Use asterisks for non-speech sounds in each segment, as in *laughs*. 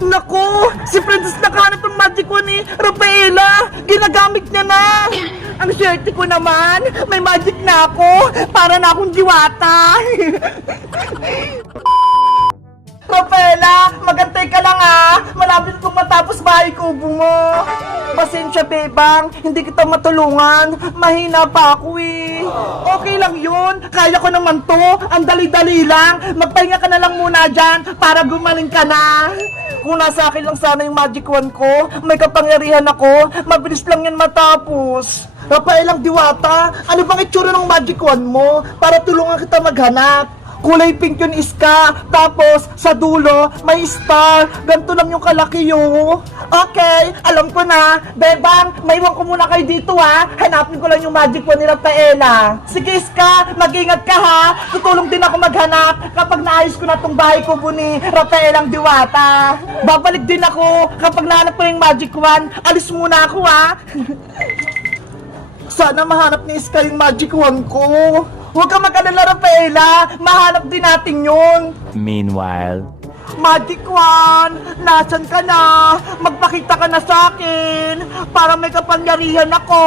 Naku! Si Princess nakahanap ng magic wand ni Rafaela! Ginagamit niya na! Ang swerte ko naman! May magic na ako! Para na akong diwata! *laughs* Rafaela! Magantay ka lang ah! Malapit kong matapos bahay kubo mo! Pasensya, bebang. Hindi kita matulungan. Mahina pa ako eh. Okay lang yun. Kaya ko naman to. Ang dali-dali lang. Magpahinga ka na lang muna dyan para gumaling ka na. Kung nasa akin lang sana yung magic wand ko, may kapangyarihan ako, mabilis lang yan matapos. Rafael ang diwata, ano bang itsura ng magic wand mo para tulungan kita maghanap? Kulay pink yun iska, tapos sa dulo may star, ganito lang yung kalaki yun. Okay, alam ko na. Bebang, maiwan ko muna kayo dito ha. Hanapin ko lang yung magic wand ni Rafaela. Sige iska, mag-ingat ka ha. Tutulong din ako maghanap kapag naayos ko na tong bahay ko ni Rafael ang diwata. Babalik din ako kapag nahanap ko yung magic wand. Alis muna ako ha. *laughs* Sana mahanap ni Iska yung magic wand ko. Huwag ka mag-alala, Rafaela. Mahanap din natin yun. Meanwhile, Magic wand, nasan ka na? Magpakita ka na sa akin para may kapangyarihan ako.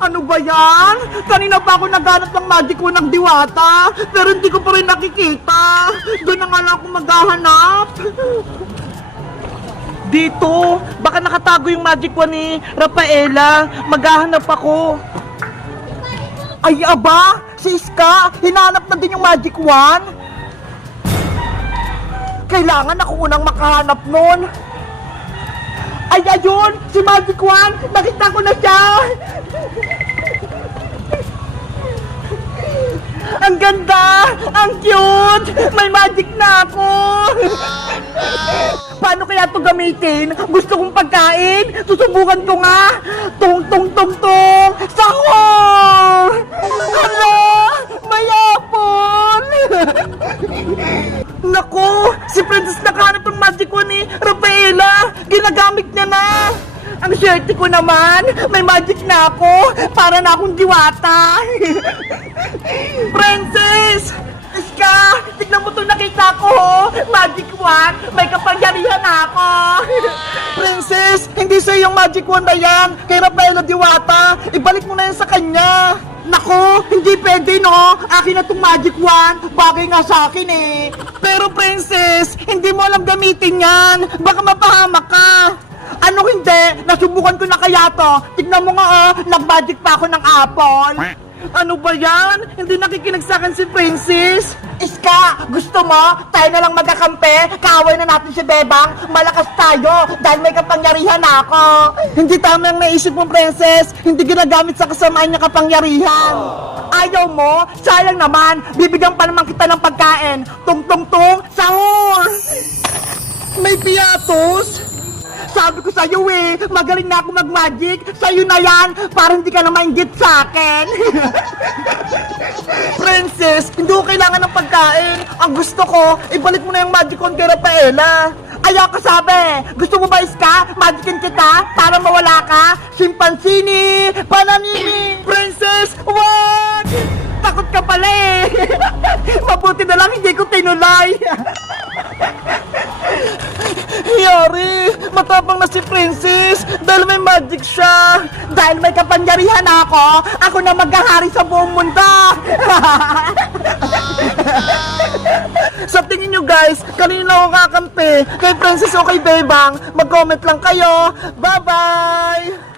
Ano ba yan? Kanina pa ako naghanap ng magic wand ng diwata, pero hindi ko pa rin nakikita. Doon na nga lang ako maghahanap. Dito, baka nakatago yung magic wand ni Rafaela. Maghahanap ako. Ay, aba! Si Iska, hinanap na din yung magic wand. Kailangan ako unang makahanap nun. Ay, ayun! Si Magic Wand! Nakita ko na siya! Ang ganda! Ang cute! May magic na ako! Paano kaya ito gamitin? Gusto kong pagkain? Susubukan ko nga! Tung tung tung tung! Sahur! Wand ni Rafaela! Ginagamit niya na! Ang swerte ko naman! May magic na ako! Para na akong diwata! *laughs* Princess! Iska! Tignan mo itong nakita ko! oh. Magic wand! May kapangyarihan ako! *laughs* Princess! Hindi sa'yo yung magic wand na yan! Kay Rafaela Diwata! Ibalik mo na yan sa kanya! Nako, hindi pwede. Akin na tong magic wand. Bagay nga sa akin eh. Pero princess, hindi mo alam gamitin yan. Baka mapahamak ka. Ano hindi? Nasubukan ko na kaya to. Tignan mo nga oh, nag-magic pa ako ng apple. Ano ba yan? Hindi nakikinig sa akin si Princess? Iska, gusto mo? Tayo na lang magkakampi? Kaaway na natin si Bebang? Malakas tayo dahil may kapangyarihan ako. Hindi tama ang naisip mo, Princess. Hindi ginagamit sa kasamaan niya kapangyarihan. Ayaw mo? Sayang naman. Bibigyan pa naman kita ng pagkain. Tung tung tung, sahur! May piatos? Sabi ko sa'yo eh, magaling na ako mag-magic. Sa'yo na yan, para hindi ka na mainggit sa akin. *laughs* Princess, hindi ko kailangan ng pagkain. Ang gusto ko, ibalik mo na yung magic on kay Rafaela. Ayaw ka sabi. Gusto mo ba iska? Magicin kita para mawala ka? Simpansini! Pananini! Princess! Wag! Pala eh! *laughs* Mabuti na lang hindi ko tinulay! Yari! Matapang na si Princess dahil may magic siya! Dahil may kapangyarihan ako, ako na maghahari sa buong mundo! *laughs* sa tingin nyo guys, kanina ako kakampi, kay Princess o kay Bebang, mag-comment lang kayo! Bye-bye!